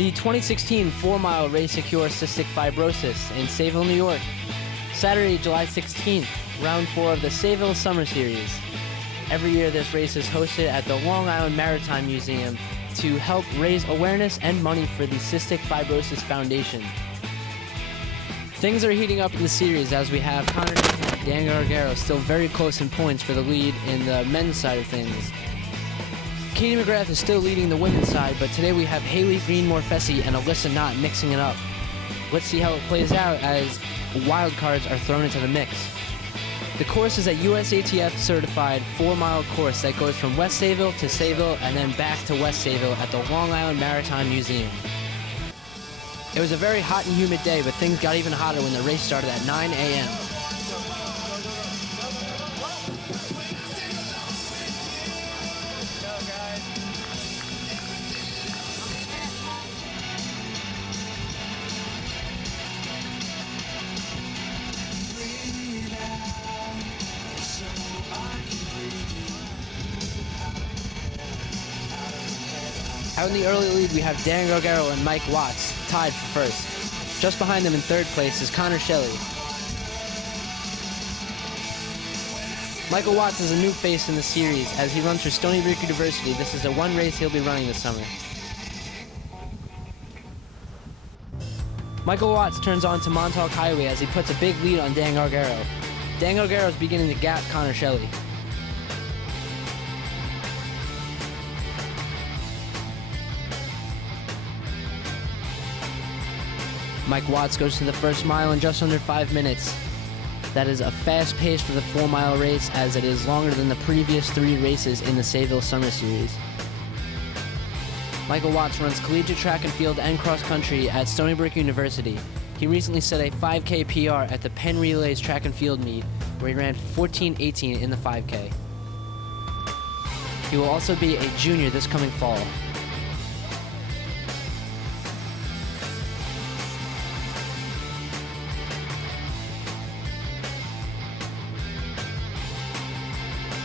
The 2016 4-mile race secures Cystic Fibrosis in Sayville, New York. Saturday, July 16th, round 4 of the Sayville Summer Series. Every year this race is hosted at the Long Island Maritime Museum to help raise awareness and money for the Cystic Fibrosis Foundation. Things are heating up in the series as we have Connor and Dan Gargaro still very close in points for the lead in the men's side of things. Katie McGrath is still leading the women's side, but today we have Haley Green-Morfesi and Alyssa Knott mixing it up. Let's see how it plays out as Wildcards are thrown into the mix. The course is a USATF certified 4-mile course that goes from West Sayville to Sayville and then back to West Sayville at the Long Island Maritime Museum. It was a very hot and humid day, but things got even hotter when the race started at 9 a.m. Out in the early lead, we have Dan Gargaro and Mike Watts tied for first. Just behind them in third place is Connor Shelley. Michael Watts is a new face in the series as he runs for Stony Brook University. This is the one race he'll be running this summer. Michael Watts turns on to Montauk Highway as he puts a big lead on Dan Gargaro. Dan Gargaro is beginning to gap Connor Shelley. Mike Watts goes to the first mile in just under 5 minutes. That is a fast pace for the 4-mile race as it is longer than the previous 3 races in the Sayville Summer Series. Michael Watts runs collegiate track and field and cross country at Stony Brook University. He recently set a 5K PR at the Penn Relays track and field meet where he ran 14:18 in the 5K. He will also be a junior this coming fall.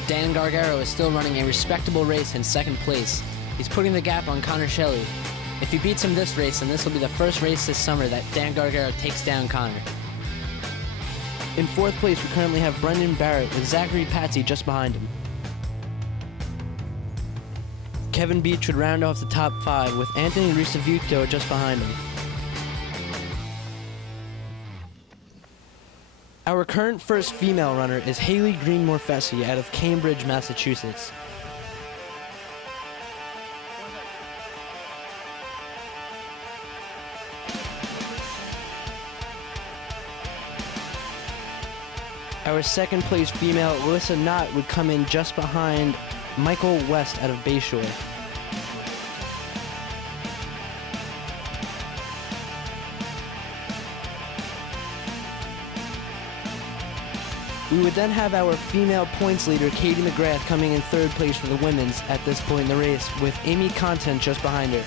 Dan Gargaro is still running a respectable race in second place. He's putting the gap on Connor Shelley. If he beats him this race, then this will be the first race this summer that Dan Gargaro takes down Connor. In fourth place, we currently have Brendan Barrett with Zachary Patsy just behind him. Kevin Beach would round off the top 5 with Anthony Risavuto just behind him. Our current first female runner is Haley Green-Morfesi out of Cambridge, Massachusetts. Our second place female, Alyssa Knott, would come in just behind Michael West out of Bayshore. We would then have our female points leader, Katie McGrath, coming in third place for the women's at this point in the race, with Amy Content just behind her.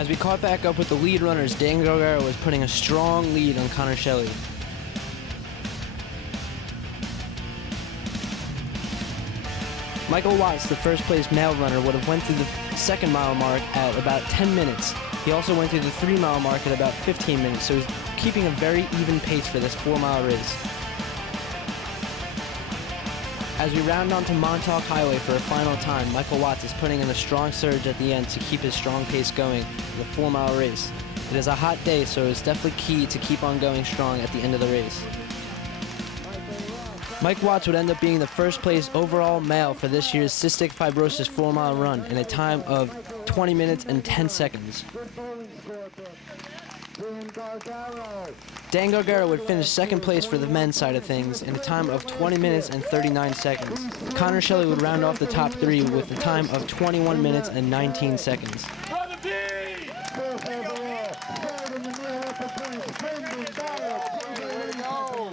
As we caught back up with the lead runners, Dan Gargara was putting a strong lead on Connor Shelley. Michael Watts, the first place male runner, would have went through the second mile mark at about 10 minutes. He also went through the 3 mile mark at about 15 minutes, so he's keeping a very even pace for this 4 mile race. As we round onto Montauk Highway for a final time, Michael Watts is putting in a strong surge at the end to keep his strong pace going for the 4 mile race. It is a hot day, so it's definitely key to keep on going strong at the end of the race. Mike Watts would end up being the first place overall male for this year's Cystic Fibrosis 4 mile run in a time of 20 minutes and 10 seconds. Dan Gargara would finish second place for the men's side of things in a time of 20 minutes and 39 seconds. Connor Shelley would round off the top 3 with a time of 21 minutes and 19 seconds.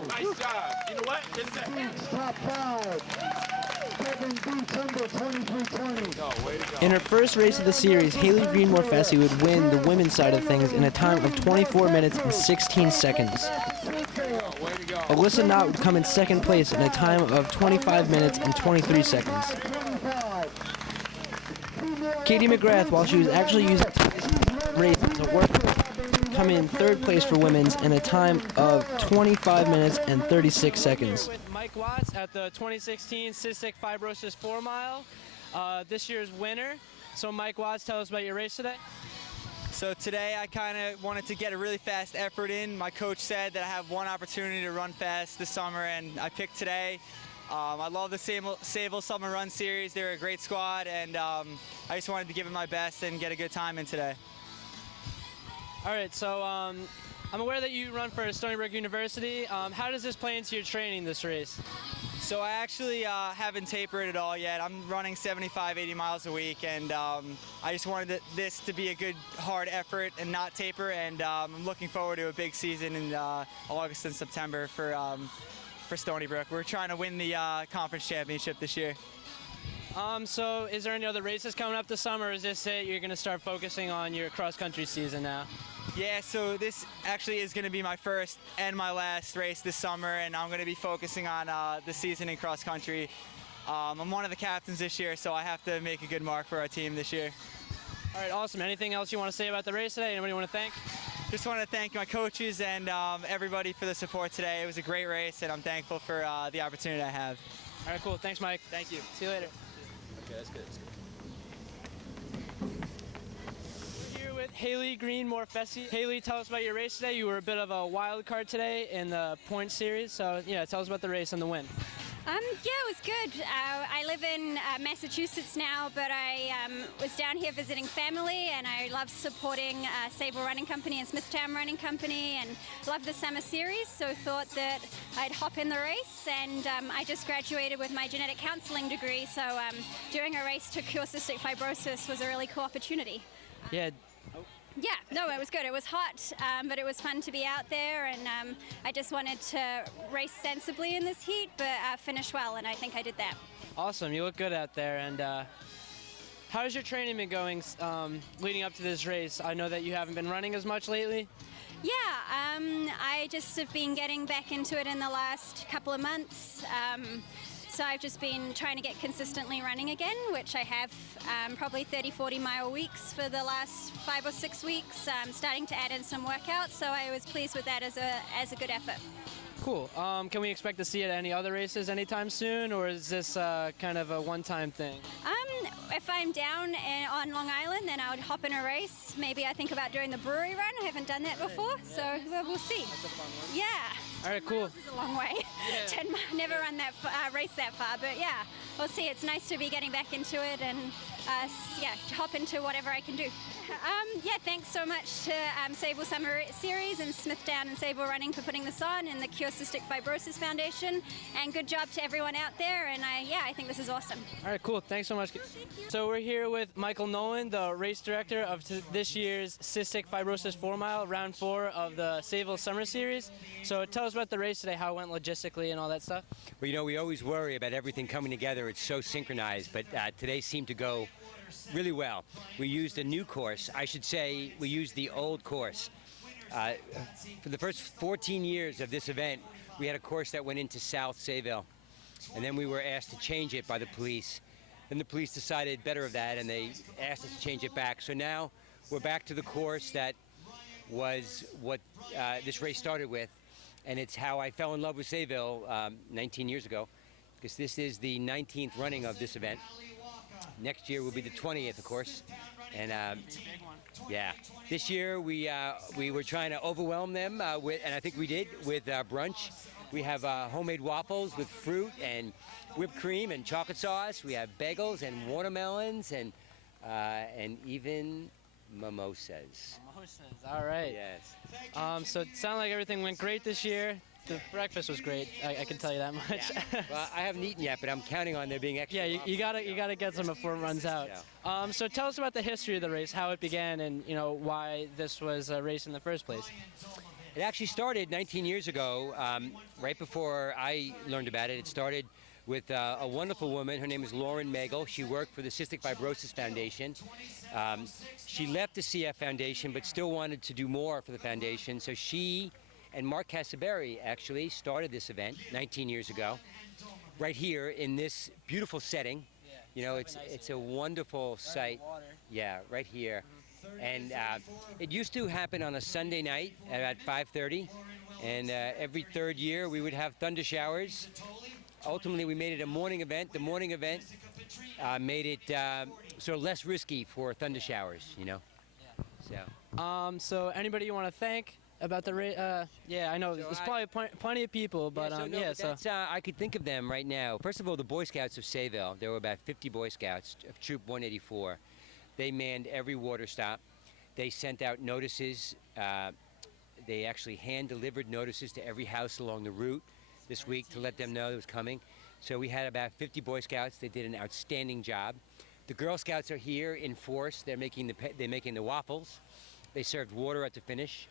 Nice job. You know what? Top 5. In her first race of the series, Haley Greenmore-Fessy would win the women's side of things in a time of 24 minutes and 16 seconds. Alyssa Knott would come in second place in a time of 25 minutes and 23 seconds. Katie McGrath, while she was actually using race as a work, come in third place for women's in a time of 25 minutes and 36 seconds. With Mike Watts at the 2016 Cystic Fibrosis 4 mile, this year's winner. So Mike Watts, tell us about your race today. So today I kind of wanted to get a really fast effort in. My coach said that I have one opportunity to run fast this summer, and I picked today. I love the Sayville Summer Run Series. They're a great squad, and I just wanted to give it my best and get a good time in today. All right, so I'm aware that you run for Stony Brook University. How does this play into your training, this race? So I actually haven't tapered at all yet. I'm running 75, 80 miles a week, and I just wanted this to be a good, hard effort and not taper, and I'm looking forward to a big season in August and September for Stony Brook. We're trying to win the conference championship this year. So is there any other races coming up this summer, or is this it? You're going to start focusing on your cross-country season now? Yeah, so this actually is going to be my first and my last race this summer, and I'm going to be focusing on the season in cross-country. I'm one of the captains this year, so I have to make a good mark for our team this year. All right, awesome. Anything else you want to say about the race today? Anybody you want to thank? Just want to thank my coaches and everybody for the support today. It was a great race, and I'm thankful for the opportunity I have. All right, cool. Thanks, Mike. Thank you. See you later. Okay, that's good. We're here with Haley Greenmore-Fessy. Haley, tell us about your race today. You were a bit of a wild card today in the point series, so yeah, tell us about the race and the win. Yeah, it was good. I live in Massachusetts now, but I was down here visiting family, and I love supporting Sayville Running Company and Smithtown Running Company, and love the Summer Series, so thought that I'd hop in the race, and I just graduated with my genetic counseling degree, so doing a race to cure cystic fibrosis was a really cool opportunity. Yeah. Yeah, no, it was good. It was hot, but it was fun to be out there, and I just wanted to race sensibly in this heat, but finish well, and I think I did that. Awesome. You look good out there. And how has your training been going leading up to this race? I know that you haven't been running as much lately. Yeah, I just have been getting back into it in the last couple of months. So I've just been trying to get consistently running again, which I have probably 30, 40 mile weeks for the last 5 or 6 weeks. Starting to add in some workouts, so I was pleased with that as a good effort. Cool. Can we expect to see it at any other races anytime soon, or is this kind of a one-time thing? If I'm down on Long Island, then I would hop in a race. Maybe I think about doing the brewery run. I haven't done that before, so we'll see. That's a fun one. Yeah. All right, cool. This is a long way. Yeah. 10 miles, never run that race that far, but yeah, we'll see. It's nice to be getting back into it and hop into whatever I can do. Yeah, thanks so much to Sayville Summer Series and Smithtown and Sayville Running for putting this on, and the Cure Cystic Fibrosis Foundation. And good job to everyone out there. And I think this is awesome. All right, cool. Thanks so much. So we're here with Michael Nolan, the race director of this year's Cystic Fibrosis 4 mile, round 4 of the Sayville Summer Series. So tell us about the race today, how it went logistically and all that stuff. Well, you know, we always worry about everything coming together. It's so synchronized, but today seemed to go really well. We used a new course. I should say we used the old course. For the first 14 years of this event, we had a course that went into South Sayville, and then we were asked to change it by the police. Then the police decided better of that, and they asked us to change it back. So now we're back to the course that was what this race started with, and it's how I fell in love with Sayville 19 years ago, because this is the 19th running of this event. Next year will be the 20th, of course, and yeah, this year we were trying to overwhelm them with, and I think we did, with brunch. We have homemade waffles with fruit and whipped cream and chocolate sauce. We have bagels and watermelons and even mimosas. Mimosas, all right. Yes. So it sounded like everything went great this year. The breakfast was great. I can tell you that much. Yeah. Well, I haven't eaten yet, but I'm counting on there being extra. Yeah, you gotta get some before it runs out. Yeah. So tell us about the history of the race, how it began, and why this was a race in the first place. It actually started 19 years ago, right before I learned about it. It started with a wonderful woman. Her name is Lauren Magel. She worked for the Cystic Fibrosis Foundation. She left the CF Foundation, but still wanted to do more for the foundation. So she and Mark Casaberry actually started this event 19 years ago, right here in this beautiful setting. It's a wonderful site. Yeah, right here. And it used to happen on a Sunday night at 5:30, and every third year we would have thunder showers. Ultimately, we made it a morning event. The morning event made it sort of less risky for thunder showers, So anybody you want to thank about the race? Yeah, I know there's probably plenty of people, but I could think of them right now. First of all, the Boy Scouts of Sayville. There were about 50 Boy Scouts of Troop 184. They manned every water stop. They sent out notices. They actually hand-delivered notices to every house along the route this week to let them know it was coming. So we had about 50 Boy Scouts. They did an outstanding job. The Girl Scouts are here in force. They're making the waffles. They served water at the finish.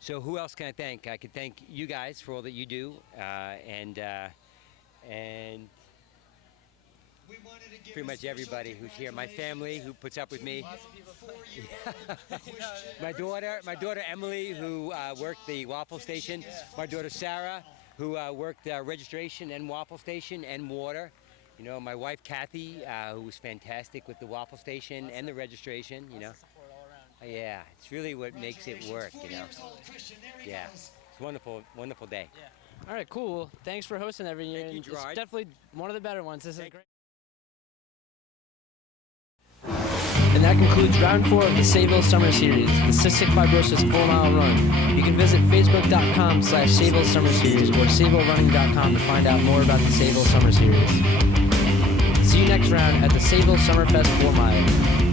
So who else can I thank? I could thank you guys for all that you do, and pretty much everybody who's here. My family who puts up with me. my daughter Emily, who worked the waffle station. My daughter Sarah, who worked registration and waffle station and water. My wife Kathy, who was fantastic with the waffle station and the registration. Yeah, it's really what makes it work. Yeah, it's a wonderful, wonderful day. Yeah. All right, cool. Thanks for hosting every year. Thank you, Gerard. It's definitely one of the better ones. This is great. And that concludes round 4 of the Sayville Summer Series, the Cystic Fibrosis 4-mile run. You can visit facebook.com/Sayville Summer Series or SayvilleRunning.com to find out more about the Sayville Summer Series. See you next round at the Sayville Summerfest 4 Mile.